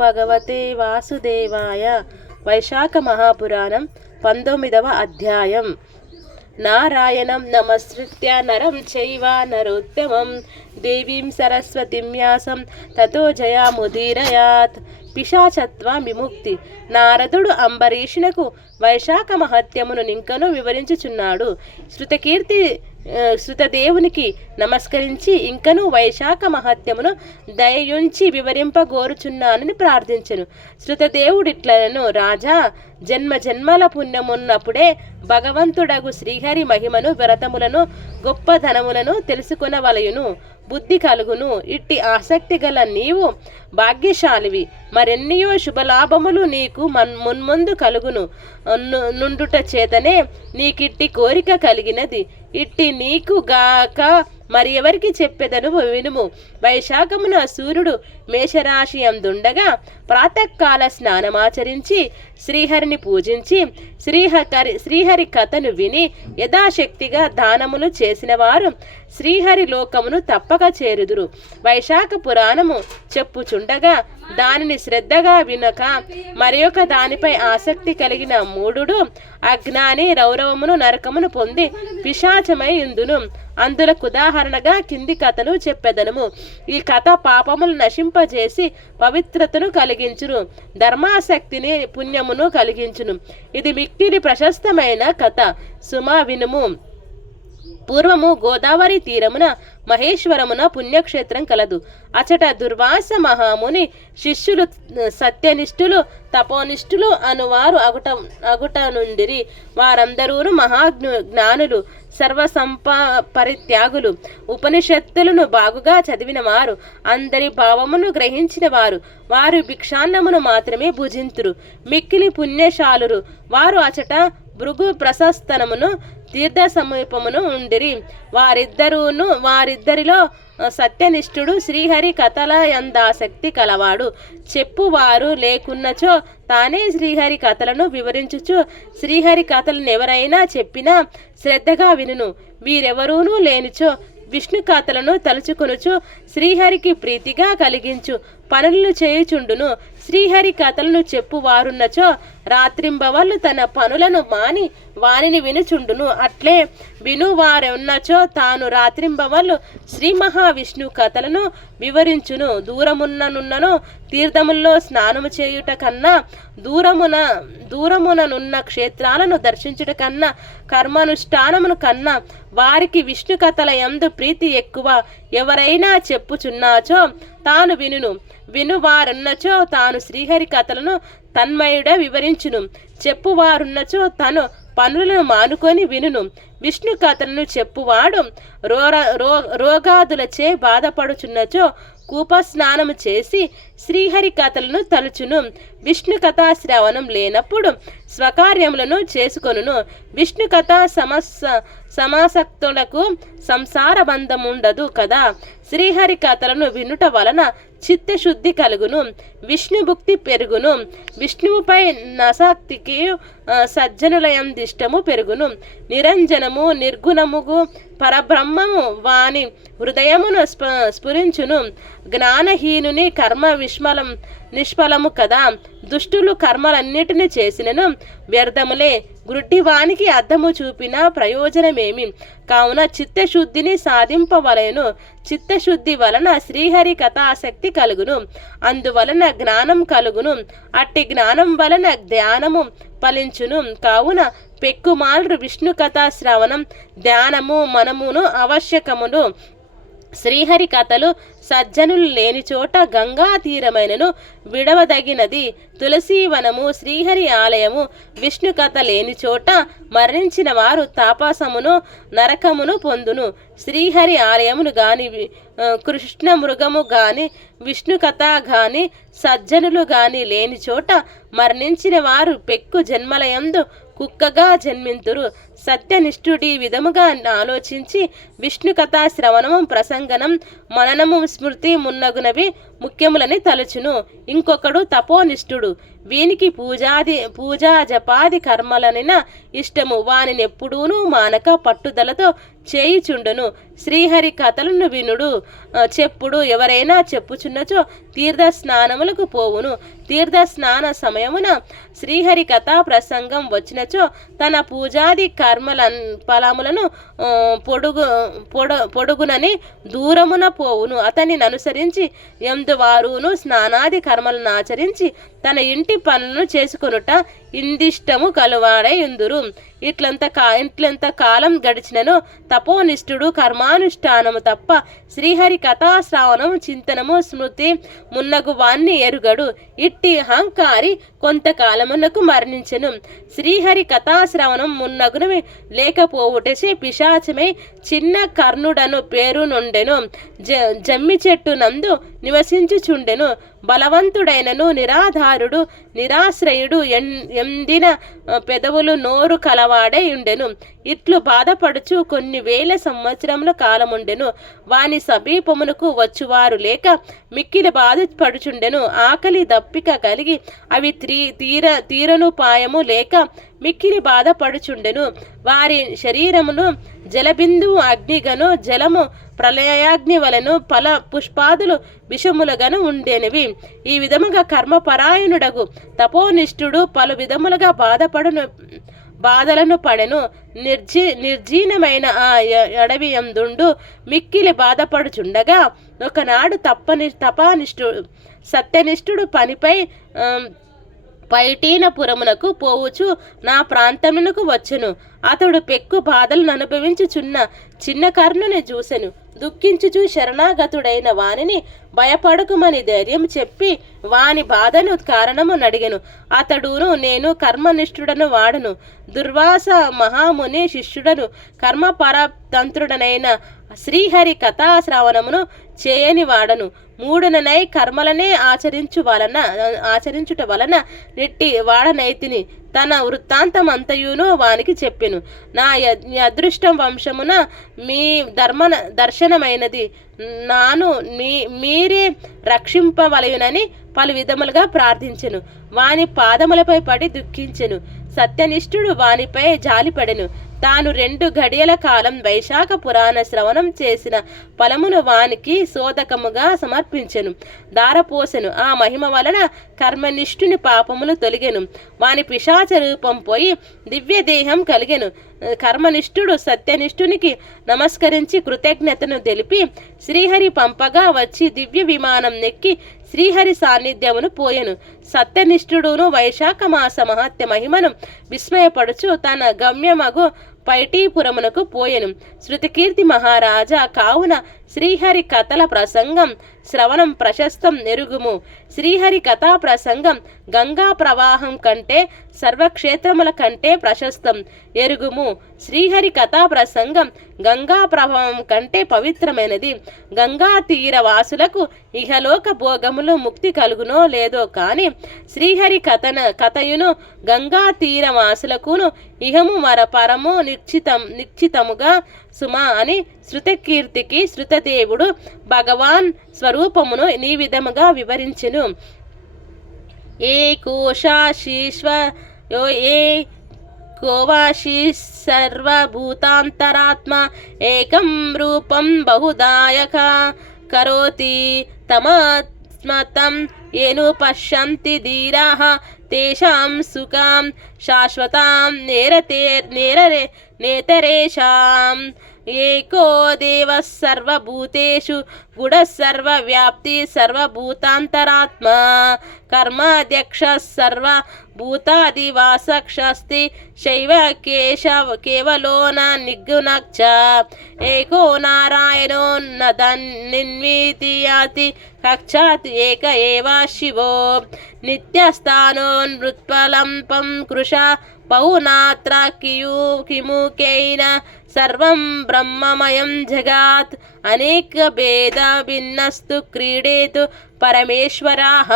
భగవతే వాసుదేవాయ. వైశాఖ మహాపురాణం 19వ అధ్యాయం. నారాయణం నమస్కృత్య నరం చైవ నరోత్తమం దేవీం సరస్వతిం వ్యాసం తతో జయాముదీరయాత్. పిశాచత్వ విముక్తి. నారదుడు అంబరీషునకు వైశాఖ మహత్యమును నింకను వివరించుచున్నాడు. శృతదేవునికి నమస్కరించి ఇంకను వైశాఖ మహత్యమును దయయుంచి వివరింపగోరుచున్నానని ప్రార్థించెను. శృతదేవుడిట్లను, రాజా, జన్మ జన్మల పుణ్యమున్నప్పుడే భగవంతుడగు శ్రీహరి మహిమను, వ్రతములను, గొప్పధనములను తెలుసుకొనవలయును, బుద్ధి కలుగును. ఇట్టి ఆసక్తి గల నీవు భాగ్యశాలివి. మరెన్నియో శుభలాభములు నీకు మున్ముందు కలుగును నుండుట చేతనే నీకిట్టి కోరిక కలిగినది. ఇట్టి నీకు గాక మరి ఎవరికి చెప్పెదను వినుము. వైశాఖమున సూర్యుడు మేషరాశి అందుండగా ప్రాతకాల స్నానమాచరించి శ్రీహరిని పూజించి శ్రీహరి కథను విని యథాశక్తిగా దానములు చేసిన వారు శ్రీహరి లోకమును తప్పక చేరుదురు. వైశాఖ పురాణము చెప్పుచుండగా దానిని శ్రద్ధగా వినక మరి ఒక దానిపై ఆసక్తి కలిగిన మూఢుడు అజ్ఞాని రౌరవమును నరకమును పొంది పిశాచమై ఇందును. అందులకు ఉదాహరణగా కింది కథను చెప్పెదనము. ఈ కథ పాపములు నశింపజేసి పవిత్రతను కలిగించును, ధర్మాసక్తిని పుణ్యమును కలిగించును. ఇది మిక్కిలి ప్రశస్తమైన కథ. సుమా వినుము. పూర్వము గోదావరి తీరమున మహేశ్వరమున పుణ్యక్షేత్రం కలదు. అచట దుర్వాస మహాముని శిష్యులు సత్యనిష్ఠులు తపోనిష్ఠులు అనువారు అగుట నుండిరి. వారందరూ జ్ఞానులు, పరిత్యాగులు, ఉపనిషత్తులను బాగుగా చదివిన వారు, అందరి భావమును గ్రహించిన వారు. వారు భిక్షాన్నమును మాత్రమే భుజింతురు. మిక్కిలి పుణ్యశాలురు. వారు అచట భృగు ప్రశస్తనమును తీర్థ సమీపమును ఉండిరి. వారిద్దరిలో సత్యనిష్ఠుడు శ్రీహరి కథల యందాసక్తి కలవాడు. చెప్పువారు లేకున్నచో తానే శ్రీహరి కథలను వివరించుచు శ్రీహరి కథలను ఎవరైనా చెప్పినా శ్రద్ధగా వినును. వీరెవరూనూ లేనిచో విష్ణు కథలను తలుచుకొనుచు శ్రీహరికి ప్రీతిగా కలిగించు పనులను చేయుచుండును. శ్రీహరి కథలను చెప్పువారున్నచో రాత్రింబవళ్ళు తన పనులను మాని వానిని వినుచుండును. అట్లే వినువారున్నచో తాను రాత్రింబవళ్ళు శ్రీ మహావిష్ణు కథలను వివరించును. దూరమున్నను తీర్థముల్లో స్నానము చేయుట కన్నా, దూరముననున్న క్షేత్రాలను దర్శించుట కన్నా, కర్మానుష్ఠానమును కన్నా వారికి విష్ణు కథల యందు ప్రీతి ఎక్కువ. ఎవరైనా చెప్పుచున్నాచో తాను వినును. వినువారున్నచో తాను శ్రీహరి కథలను తన్మయుడ వివరించును. చెప్పువారున్నచో తను పనులను మానుకొని వినును. విష్ణు కథలను చెప్పువాడు రోగాదులచే బాధపడుచున్నచో కూపస్నానము చేసి శ్రీహరి కథలను తలుచును. విష్ణు కథా శ్రవణం లేనప్పుడు స్వకార్యములను చేసుకొనును. విష్ణు కథ సమాసక్తులకు సంసార బంధముండదు కదా. శ్రీహరి కథలను వినుట వలన చిత్తశుద్ధి కలుగును, విష్ణుభుక్తి పెరుగును. విష్ణువుపై నసాక్తికి సజ్జనులయందిష్టము పెరుగును. నిరంజనము నిర్గుణముగు పరబ్రహ్మము వాని హృదయమును స్ఫురించును. జ్ఞానహీనుని కర్మ నిష్ఫలము కదా. దుష్టులు కర్మలన్నిటిని చేసినను వ్యర్థములే. గుడ్డివానికి అద్దము చూపిన ప్రయోజనమేమి? కావున చిత్తశుద్ధిని సాధింపవలెను. చిత్తశుద్ధి వలన శ్రీహరి కథాసక్తి కలుగును. అందువలన జ్ఞానం కలుగును. అట్టి జ్ఞానం వలన ధ్యానము ఫలించును. కావున పెక్కుమాల్రు విష్ణు కథా శ్రవణం, ధ్యానము మనమును ఆవశ్యకమును. శ్రీహరి కథలు సజ్జనులు లేని చోట గంగా తీరమైనను విడవదగినది. తులసీవనము శ్రీహరి ఆలయము. విష్ణు కథ లేని చోట మరణించిన వారు తాపసమును నరకమును పొందును. శ్రీహరి ఆలయమును గాని కృష్ణ మృగము గాని విష్ణు కథ గాని సజ్జనులు గాని లేని చోట మరణించిన వారు పెక్కు జన్మలయందు కుక్కగా జన్మింతురు. సత్యనిష్ఠుడి విధముగా ఆలోచించి విష్ణు కథా శ్రవణము ప్రసంగనం మననము స్మృతి మున్నగునవి ముఖ్యములని తలుచును. ఇంకొకడు తపోనిష్ఠుడు, వీనికి పూజా జపాది కర్మలనిన ఇష్టము, వానినెప్పుడూనూ మానక పట్టుదలతో చేయుచుండును. శ్రీహరి కథలను వినుడు చెప్పుడు, ఎవరైనా చెప్పుచున్నచో తీర్థ స్నానములకు పోవును. తీర్థ స్నాన సమయమున శ్రీహరి కథా ప్రసంగం వచ్చినచో తన పూజాది కర్మల ఫలములను పొడుగునని దూరమున పోవును. అతనిని అనుసరించి వారును స్నానాది కర్మలను ఆచరించి తన ఇంటి పనులను చేసుకొనుట ఇందిష్టము కలువాడై ఉందురు. ఇట్లంత కాలం గడిచినను తపోనిష్ఠుడు కర్మానుష్ఠానము తప్ప శ్రీహరి కథాశ్రావణము చింతనము స్మృతి మున్నగు వాణ్ణి ఎరుగడు. ఇట్టి అహంకారి కొంతకాలమునకు మరణించెను. శ్రీహరి కథాశ్రవణం మున్నగునవి లేకపోవుటచే పిశాచమై చిన్న కర్ణుడను పేరు నుండెను. జమ్మి చెట్టు నందు నివసించుచుండెను. బలవంతుడైనను నిరాధారుడు నిరాశ్రయుడు ఎందిన పెదవులు నోరు కలవాడై ఉండెను. ఇట్లు బాధపడుచు కొన్ని వేల సంవత్సరముల కాలముండెను. వాని సమీపమునకు వచ్చువారు లేక మిక్కిలి బాధపడుచుండెను. ఆకలి దప్పిక కలిగి అవి తీరను పాయము లేక మిక్కిలి బాధపడుచుండెను. వారి శరీరమును జలబిందువు అగ్నిగను జలము ప్రళయాగ్ని వలెను ఫల పుష్పాదులు విషములుగాను ఉండేనివి. ఈ విధముగా కర్మపరాయణుడగు తపోనిష్ఠుడు పలు విధములుగా బాధలను పడెను. నిర్జీనమైన ఆ అడవి యందుండు మిక్కిలి బాధపడుచుండగా ఒకనాడు సత్యనిష్ఠుడు పనిపై పైటీనపురమునకు పోవుచు నా ప్రాంతమునకు వచ్చును. అతడు పెక్కు బాధలను అనుభవించుచున్న చిన్న కర్ణుని చూసెను. దుఃఖించుచు శరణాగతుడైన వానిని భయపడకుమని ధైర్యం చెప్పి వాని బాధను కారణము నడిగెను. అతడును నేను కర్మనిష్ఠుడను వాడను, దుర్వాస మహాముని శిష్యుడను, కర్మపరతంత్రుడనైన శ్రీహరి కథాశ్రవణమును చేయని వాడను. మూడుననై కర్మలనే ఆచరించుట వలన నెట్టి వాడనైతిని. తన వృత్తాంతమంతయును వానికి చెప్పెను. నా అదృష్టం వంశమున మీ దర్శనమైనది, మీరే రక్షింపవలయునని పలు విధములుగా ప్రార్థించెను. వాని పాదములపై పడి దుఃఖించెను. సత్యనిష్ఠుడు వానిపై జాలిపడెను. తాను 2 గడియల కాలం వైశాఖ పురాణ శ్రవణం చేసిన ఫలమును వానికి సోదకముగా సమర్పించెను, దారపోసెను. ఆ మహిమ వలన కర్మనిష్ఠుని పాపములు తొలగెను. వాని పిశాచ రూపం పోయి దివ్య దేహం కలిగెను. కర్మనిష్ఠుడు సత్యనిష్ఠునికి నమస్కరించి కృతజ్ఞతను తెలిపి శ్రీహరి పంపగా వచ్చి దివ్య విమానం నెక్కి శ్రీహరి సాన్నిధ్యమును పోయెను. సత్యనిష్ఠుడును వైశాఖ మాస మహత్య మహిమను విస్మయపడుచు తన గమ్యమగు పైటీపురమునకు పోయెను. శృతికీర్తి మహారాజా, కావున శ్రీహరి కథల ప్రసంగం శ్రవణం ప్రశస్తం ఎరుగుము. శ్రీహరి కథా ప్రసంగం గంగా ప్రవాహం కంటే సర్వక్షేత్రముల కంటే ప్రశస్తం ఎరుగుము. శ్రీహరి కథా ప్రసంగం గంగా ప్రభావం కంటే పవిత్రమైనది. గంగా తీర వాసులకు ఇహలోక భోగములు ముక్తి కలుగునో లేదో కాని శ్రీహరి కథయును గంగా తీర వాసులకును ఇహము పరము నిశ్చితముగా సుమా అని శృతకీర్తికి శృతదేవుడు భగవాన్ స్వరూపమును ఈ విధముగా వివరించెను. కోవాశీ సర్వభూతాంతరాత్మ ఏకం రూపం బహుదాయక కరోతి తమాత్మతం ఏను పశ్యంతి ధీరాః తేషాం సుఖాం శాశ్వతాం నేతరేషాం. ఏకో దేవః సర్వభూతేషు గుణః సర్వవ్యాప్తి సర్వభూతాంతరాత్మ కర్మాధ్యక్షः సర్వభూతాదివాసక్షస్తి శైవ కేవలో న నిర్గుణశ్చ. ఏకో నారాయణో నిన్వీతి యాతి సాక్షాత్ ఏక ఏవ శివో. నిత్యస్థానో మృత్పలంపం కృష బహునాత్ర కిముకేన సర్వం బ్రహ్మమయం జగాత్ అనేక భేద భిన్నస్తు క్రీడేతు పరమేశ్వరాః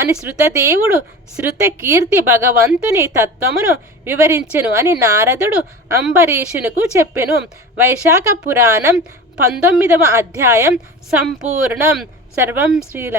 అని శృతదేవుడు శృతకీర్తి భగవంతుని తత్వమును వివరించెను అని నారదుడు అంబరీషునకు చెప్పెను. వైశాఖ పురాణం 19వ అధ్యాయం సంపూర్ణం. సర్వం శ్రీల